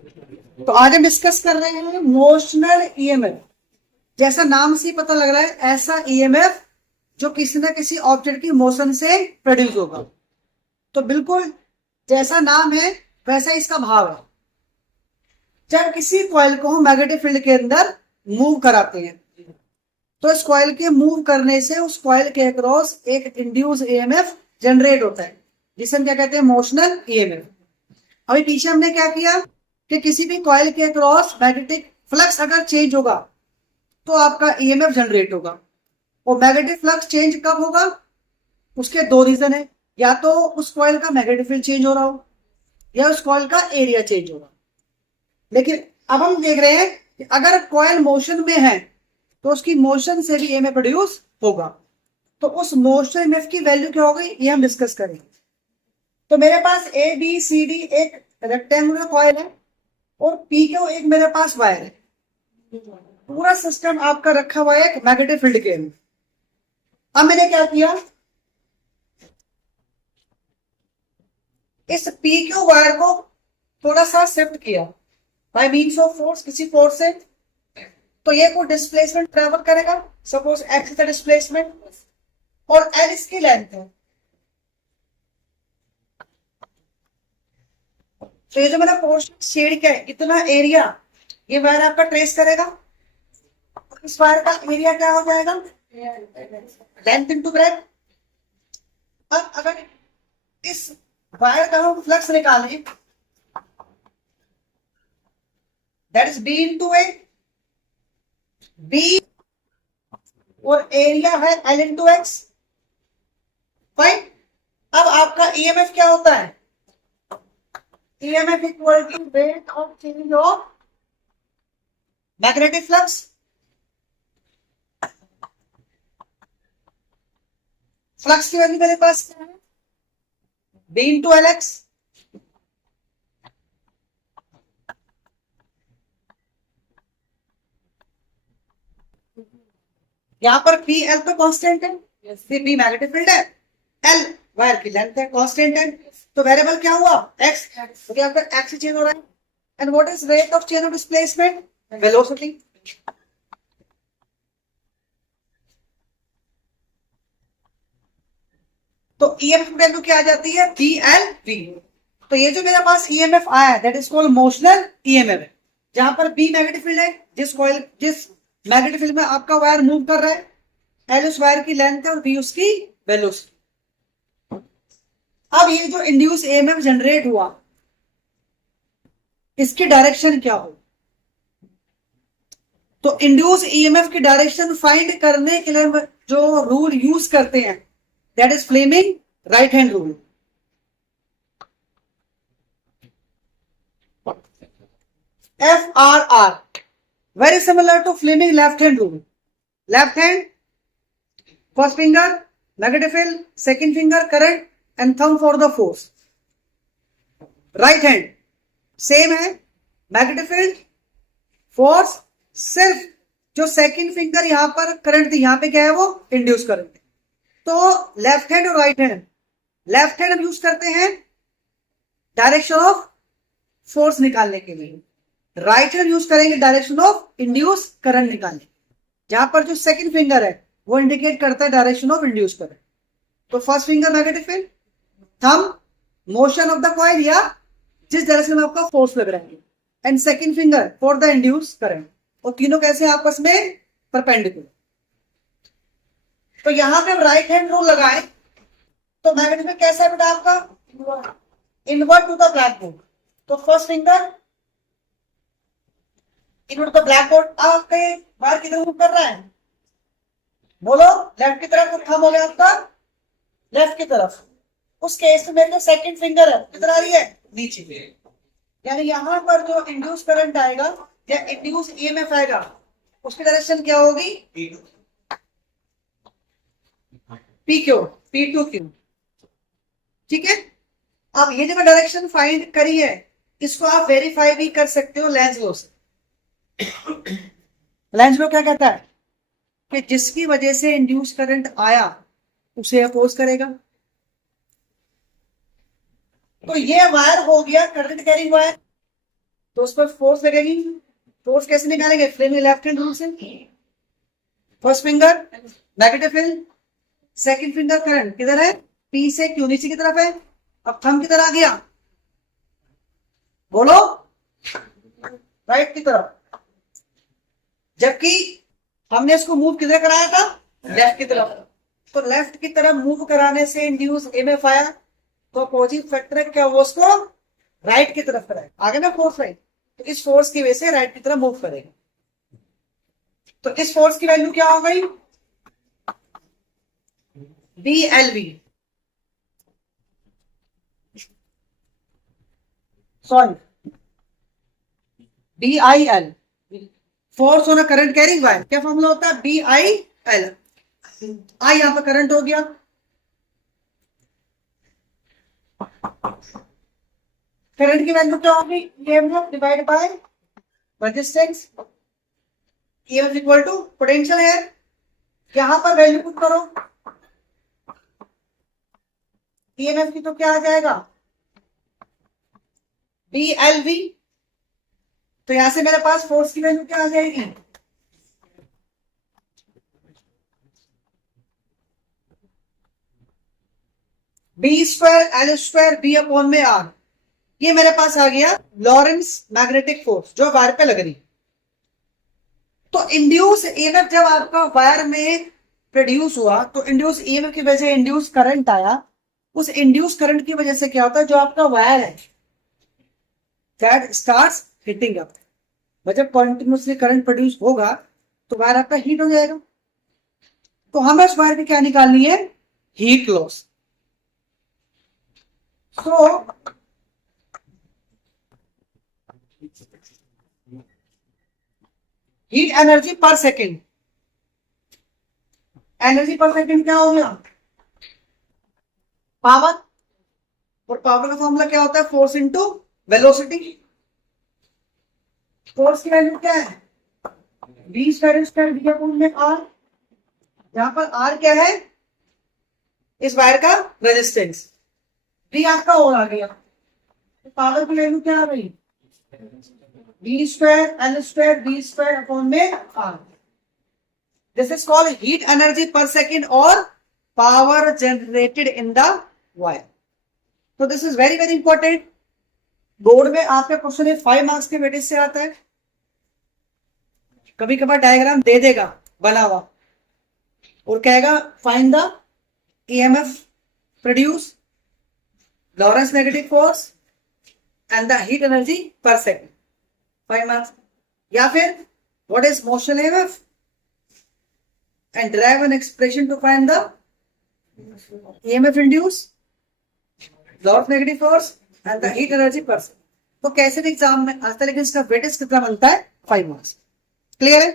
तो आज हम डिस्कस कर रहे हैं मोशनल ईएमएफ। जैसा नाम से ही पता लग रहा है, ऐसा ईएमएफ जो किसी ना किसी ऑब्जेक्ट की मोशन से प्रोड्यूस होगा। तो बिल्कुल जैसा नाम है वैसा इसका भाव है। जब किसी कॉइल को हम मैग्नेटिक फील्ड के अंदर मूव कराते हैं तो इस कॉइल के मूव करने से उस कॉइल के अक्रॉस एक इंड्यूस ईएमएफ जनरेट होता है, जिसे हम क्या कहते हैं, मोशनल ईएमएफ। अभी पीछे हमने क्या किया कि किसी भी कॉइल के अक्रॉस मैग्नेटिक फ्लक्स अगर चेंज होगा तो आपका ईएमएफ जनरेट होगा। और मैग्नेटिक फ्लक्स चेंज कब होगा, उसके दो रीजन है। या तो उस कॉइल का मैग्नेटिक फील्ड चेंज हो रहा हो या उस कॉइल का एरिया चेंज होगा। लेकिन अब हम देख रहे हैं कि अगर कॉइल मोशन में है तो उसकी मोशन से भी ईएमएफ प्रोड्यूस होगा। तो उस मोशन ईएमएफ की वैल्यू क्या होगी ये हम डिस्कस करेंगे। तो मेरे पास ए बी सी डी एक रेक्टेंगुलर कॉइल है और पी क्यू एक मेरे पास वायर है। पूरा सिस्टम आपका रखा हुआ है एक मैग्नेटिक फील्ड के अंदर। अब मैंने क्या किया, इस पी क्यू वायर को थोड़ा सा शिफ्ट किया बाय मीन्स ऑफ फोर्स, किसी फोर्स से। तो ये कोई डिस्प्लेसमेंट ट्रेवल करेगा, suppose x is the displacement और एल इसकी लेंथ है। तो ये जो मैंने पोर्शन शेड किया है, इतना एरिया ये वायर आपका ट्रेस करेगा। इस वायर का एरिया क्या हो जाएगा, लेंथ इनटू ब्रेथ। अब अगर इस वायर का हम फ्लक्स निकालें, that is B into A, B और एरिया है एल इनटू एक्स। फाइन। अब आपका ईएमएफ क्या होता है, EMF equal to rate of change of magnetic flux। Flux की वैल्यू मेरे पास क्या है, B इंटू एल एक्स। यहां पर पी एल तो कांस्टेंट है, बी मैग्नेटिक फील्ड है, एल वायर की लेंथ है, कांस्टेंट है। तो वेरिएबल क्या हुआ, एक्स। तो क्या आपका एक्स चेंज हो रहा है। And what is rate of change of displacement, velocity. तो ईएमएफ वैल्यू क्या आ जाती है, बी एल वी। तो ये जो मेरे पास ईएमएफ आया है that is called motional EMF है, जहां पर बी मैग्नेटिक फील्ड है, जिस मैग्नेटिक फील्ड में आपका वायर मूव कर रहा है, एल उस वायर की लेंथ है और बी उसकी वेलोसिटी। अब ये जो इंड्यूस ईएमएफ जनरेट हुआ इसकी डायरेक्शन क्या हो। तो इंड्यूस ईएमएफ की डायरेक्शन फाइंड करने के लिए जो रूल यूज करते हैं that is Fleming right hand rule. FRR very similar to Fleming left hand rule। Left hand first finger negative field, second finger current and thumb for the force। Right hand same है, magnetic field, force, सिर्फ जो second finger यहां पर current थी, यहां पे क्या है वो इंड्यूस करंट। तो लेफ्ट हैंड और राइट हैंड, लेफ्ट हैंड हम यूज करते हैं डायरेक्शन ऑफ फोर्स निकालने के लिए, राइट हैंड यूज करेंगे डायरेक्शन ऑफ इंड्यूस करंट निकालने। जहां पर जो सेकंड फिंगर है वो इंडिकेट करता है डायरेक्शन ऑफ इंड्यूस करंट। तो first finger magnetic field, thumb motion of the coil या जिस डायरेक्शन में आपका फोर्स लग रहा है, and second finger for the induce current. और तीनों कैसे आपस में परपेंडिकुलर। तो यहां पे हम राइट हैंड रूल लगाए तो मैग्नेटिक में कैसा है बेटा आपका, invert to the blackboard. तो first finger invert to the blackboard. आपके वायर किधर मूव कर रहा है, बोलो लेफ्ट की तरफ। थंब हो गया आपका लेफ्ट की तरफ। उस केस में मेरे जो सेकंड फिंगर है किधर आ रही है, नीचे। यानी यहां पर जो इंड्यूस करंट आएगा या इंड्यूस ईएमएफ आएगा उसकी डायरेक्शन क्या होगी, P Q, P to Q. ठीक है। अब ये जो मैं डायरेक्शन फाइंड करी है इसको आप वेरीफाई भी कर सकते हो लेंस लॉ से। लेंस लॉ क्या कहता है कि जिसकी वजह से इंड्यूस करंट आया उसे अपोज करेगा। तो ये वायर हो गया करंट कैरिंग वायर। तो उस पर फोर्स लगेगी। फोर्स कैसे निकालेंगे? फ्लेम लेफ्ट हैंड रूल से। First finger negative field, second finger current किधर है? पी से क्यू, नीचे की तरफ है। अब थंब किधर आ गया? बोलो, राइट की तरफ। जबकि हमने इसको मूव किधर कराया था? लेफ्ट की तरफ। तो लेफ्ट की तरफ मूव कराने से इंड्यूस ईएमएफ आया, तो अपोजिट फैक्टर क्या हुआ? उसको राइट की तरफ कराए, आगे ना फोर्स राइट, तो इस फोर्स की वजह से राइट की तरफ मूव करेगा। तो इस फोर्स की वैल्यू क्या हो गई? BLV, sorry BIL, force on a current carrying wire. क्या फॉर्मूला होता है? BIL। आई यहां पर करंट हो गया, करंट की वैल्यू क्या होगी? EMF divide by resistance. EMF equal to potential है, यहां पर वैल्यू पुट करो ईएमएफ की, तो क्या आ जाएगा? BLV। तो यहां से मेरे पास फोर्स की वैल्यू क्या आ जाएगी? B²L² B अपॉन में R। ये मेरे पास आ गया लॉरेंस मैग्नेटिक फोर्स जो वायर पे लग रही। तो इंड्यूस ईएमएफ जब आपका वायर में प्रोड्यूस हुआ, तो इंड्यूस ईएमएफ की वजह से इंड्यूस करंट आया। उस इंड्यूस करंट की वजह से क्या होता है? जो आपका वायर है दैट स्टार्ट्स हीटिंग अप। जब कंटिन्यूसली करंट प्रोड्यूस होगा तो वायर आपका हीट हो जाएगा। तो हमें उस वायर की क्या निकालनी है? Heat loss. So heat energy पर सेकेंड, एनर्जी पर सेकेंड क्या हो गया? पावर। और पावर का फॉर्मूला क्या होता है? Force into velocity. फोर्स की वैल्यू क्या है? B² B अपॉन में R, जहां पर R क्या है? इस वायर का रेजिस्टेंस। B आपका और आ गया, तो पावर की वैल्यू क्या आ गई? B²L² B² अपॉन में R। This is called heat energy पर सेकेंड और power generated in the wire. तो this is very very important. Board में आपका क्वेश्चन है 5 मार्क्स के वेटेज से आता है। कभी कभार डायग्राम दे देगा बना हुआ और कहेगा find the EMF produce, Lawrence negative force and the heat energy पर सेकेंड, 5 मार्क्स। या फिर what is motion EMF and derive an expression to find the EMF induced, Lawrence negative force and the heat energy पर second. तो कैसे exam में आता है, लेकिन इसका वेटेज कितना बनता है? 5 मार्क्स। क्लियर है?